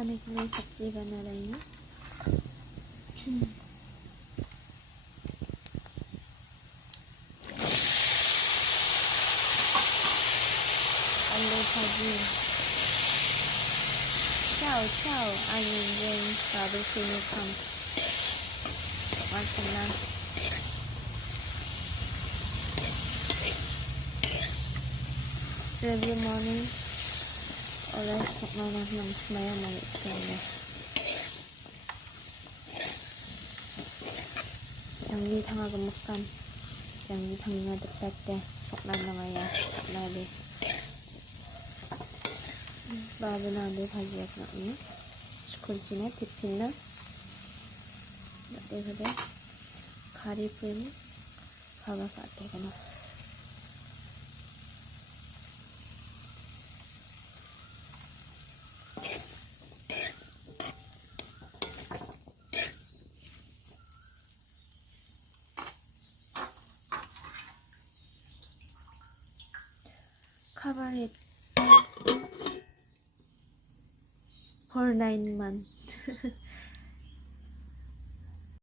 खाने के लिए सब्जी बना रही हूँ। आलू भाजी। Ciao, ciao. I'm enjoying Barbie seeing you come. Once again. Every morning, always mama ng smile ng iskanda. Yang di thanga gumukan. Yang di thanga depekte. Sokna na ngaya. Sokna di. Barbie na di bhaji ak na ini. School chine tiffin na. देखो दे खारी पुरी में खावा खाते हैं ना खावा है for 9 months